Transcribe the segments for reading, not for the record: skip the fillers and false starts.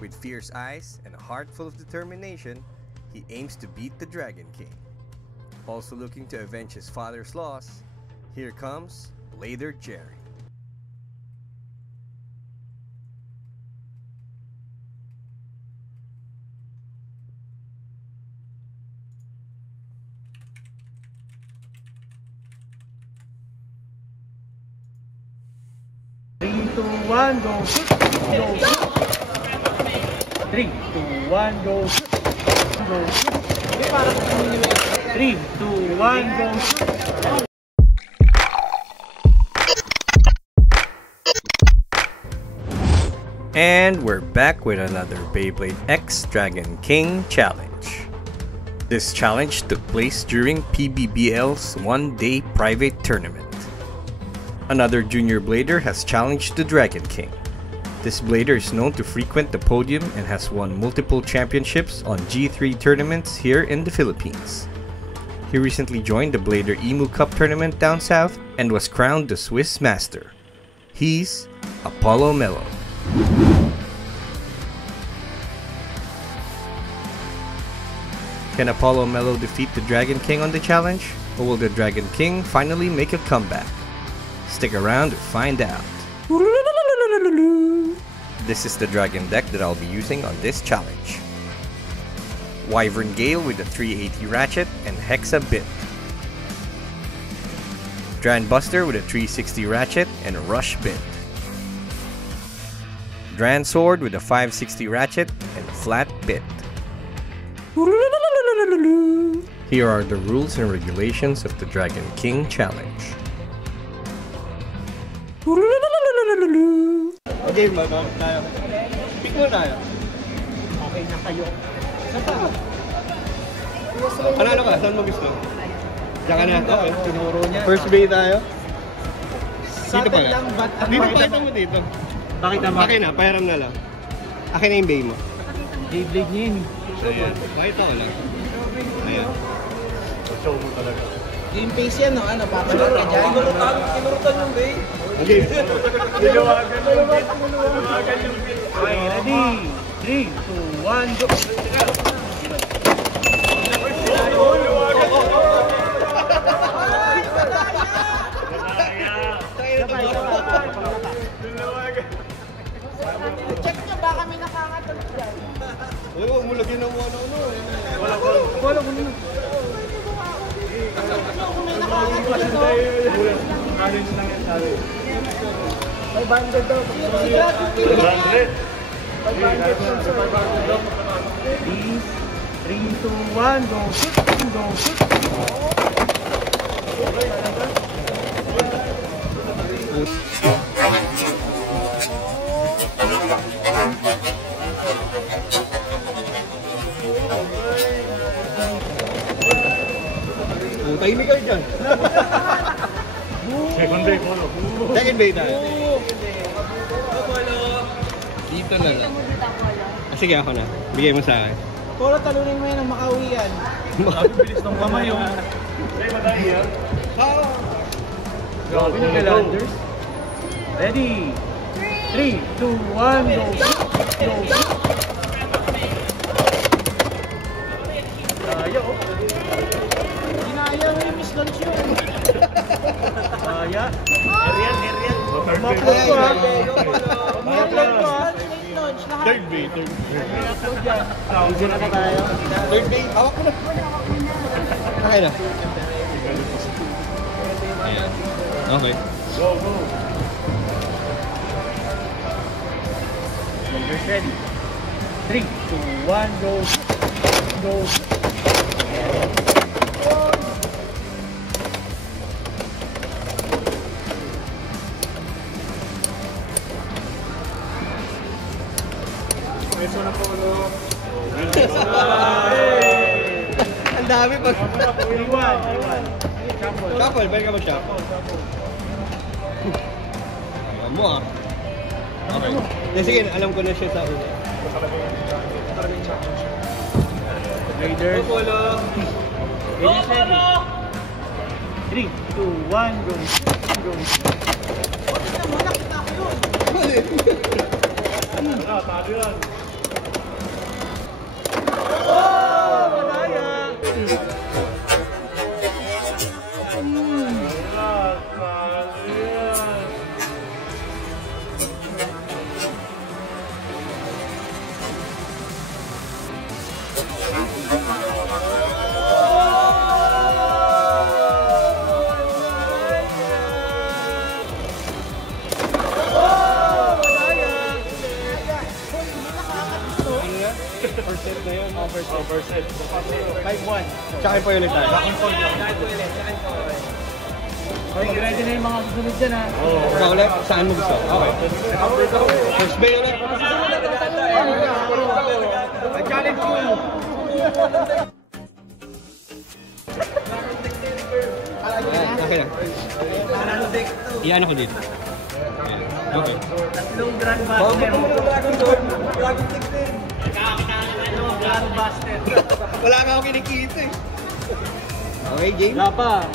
With fierce eyes and a heart full of determination, he aims to beat the Dragon King. Also looking to avenge his father's loss, here comes Blader Jerry. Three, two, one, go shoot! Go shoot! 3, 2, 1, go shoot! Go shoot! 3, 2, 1, go shoot! And we're back with another Beyblade X Dragon King challenge. This challenge took place during PBBL's one-day private tournament. Another junior blader has challenged the Dragon King. This blader is known to frequent the podium and has won multiple championships on G3 tournaments here in the Philippines. He recently joined the Blader Emu Cup tournament down south and was crowned the Swiss Master. He's Apollo Mello. Can Apollo Mello defeat the Dragon King on the challenge? Or will the Dragon King finally make a comeback? Stick around to find out. This is the Dragon deck that I'll be using on this challenge. Wyvern Gale with a 380 ratchet and Hexa bit. Dran Buster with a 360 ratchet and a Rush bit. Dran Sword with a 560 ratchet and a flat bit. Here are the rules and regulations of the Dragon King challenge. Okay, mag-out tayo. Pick mo tayo. Okay na kayo. Ano ka? Saan mo gusto? Diyan ka na. Okay. Tinuro niya. First bay tayo. Dito pa lang. Dito, pakita mo dito. Pakita mo. Akin na, pahiram na lang. Akin na yung bay mo. Beyblade niya yun. Ayan. Pakita ko lang. Ayan. Show mo talaga. Game face yan, no? Ano, papalag ka dyan? Kinurutan yung bay. Okay. Nilawagan yung bit. Okay, ready? 3, 2, 1, go! Check nyo, baka may nakakatulog dyan. Oo, mulagyan ng ano-ano. Wala ko na. Kung may nakakatulog dito. Alin lang yan sabi. 500 daw. 500? 500 daw. 3, 2, 1, go shoot! Go shoot! Tahimik kayo dyan. Second bay, follow. Second bay tayo. Dito na lang. Sige, ako na. Bigay mo sa akin. Polo, talunin mo yan ng Makauwi yan. Bilis ng kamay yung... Say, madali yan. Grabe na Galanders. Ready? 3, 2, 1, go! Go! Kaya, oh. Ginaya mo yung Miss Lunch yun. Kaya. Ariel. Mapapot ko ha. Mapapot ko ha. Late lunch. Third bay. Easy na tayo. Third bay. Hawak ko na. Okay na. Ayan. Okay. Go. Numbers ready. 3, 2, 1, go. Go. Ang dami pag... Iwan. Shuffle, balik ka mag-shuffle. Alam mo ah. Okay. Sige, alam ko na siya sa una. Raiders. Polo! 3, 2, 1, go! Go! Bakit naman nakita ko yun? Tado yan. First set. 5-1. Tsaka po ulit tayo. Ready na yung mga susunod dyan ha. Ikaw ulit, saan mo gusto? Okay. First bay ulit. Challenge ko. Okay lang. Iyan ako dito. Okay. Tatlong Grandmaster. Grandmaster. Wala nga ako kinikita eh. Okay, game? Wala pa.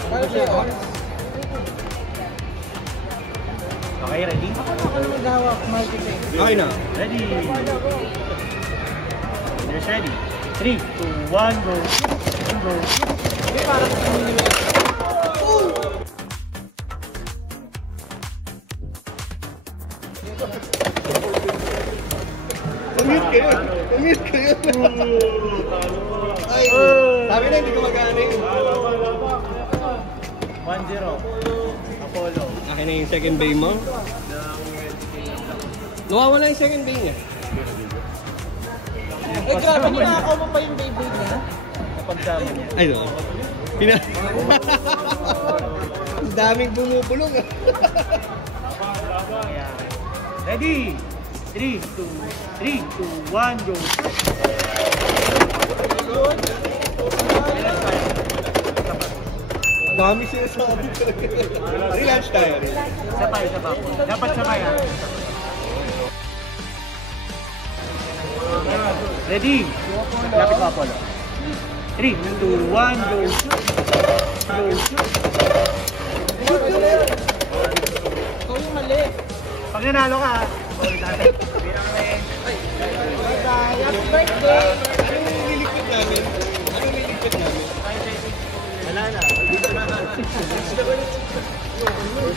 Okay, ready? Ako na maghawak. Okay na. Ready. Winners ready. 3, 2, 1, go. Go. Pumute kayo. Pumute kayo. Ay, sabi na hindi ko magana yun. 1-0. Apollo. Akin na yung second bay mo. Nawawala yung second bay niya. Eh, grabe, nakakaw mo pa yung baby niya. Napagsama niya. Ay, no. Ang daming bumubulong ah. Ready? 3, 2, 1, go. Dami siya sa atin talaga. Relax tayo. Sabay. Dapat sabay ha. Ready? Lapit pa, Apollo. 3, 2, 1, go. Go. Ikaw yung mali. Pag nanalo ka, ulit natin. Happy birthday! Anong nilipid namin? Wala na.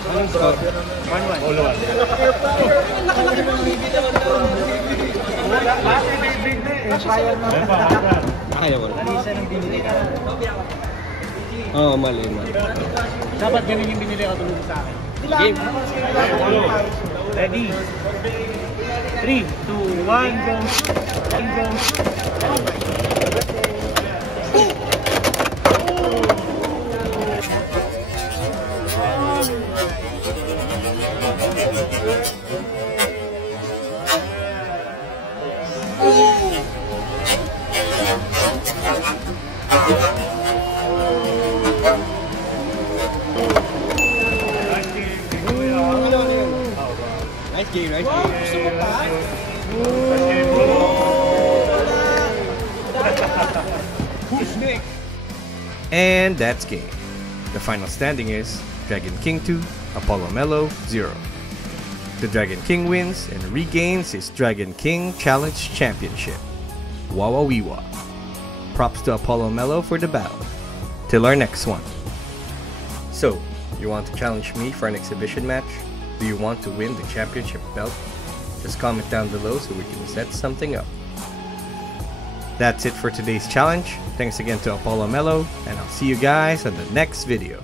Anong score? 1-1. All one. Nakalaki mo yung bibig naman daw. Wala. Big na. Inspire na. Kaya mo. Isa ng binili ka. Oo, mali. Dapat ganun yung binili ka tulad sa akin. Game. Ready? 3, 2, 1, go. Go. Nice game. Gusto mo pa? Who's next? And that's game. The final standing is Dragon King 2, Apollo Mello 0. The Dragon King wins and regains his Dragon King Challenge Championship. Wawawiwa. Props to Apollo Mello for the battle. Till our next one. So, you want to challenge me for an exhibition match? Do you want to win the championship belt? Just comment down below so we can set something up. That's it for today's challenge. Thanks again to Apollo Mello, and I'll see you guys on the next video.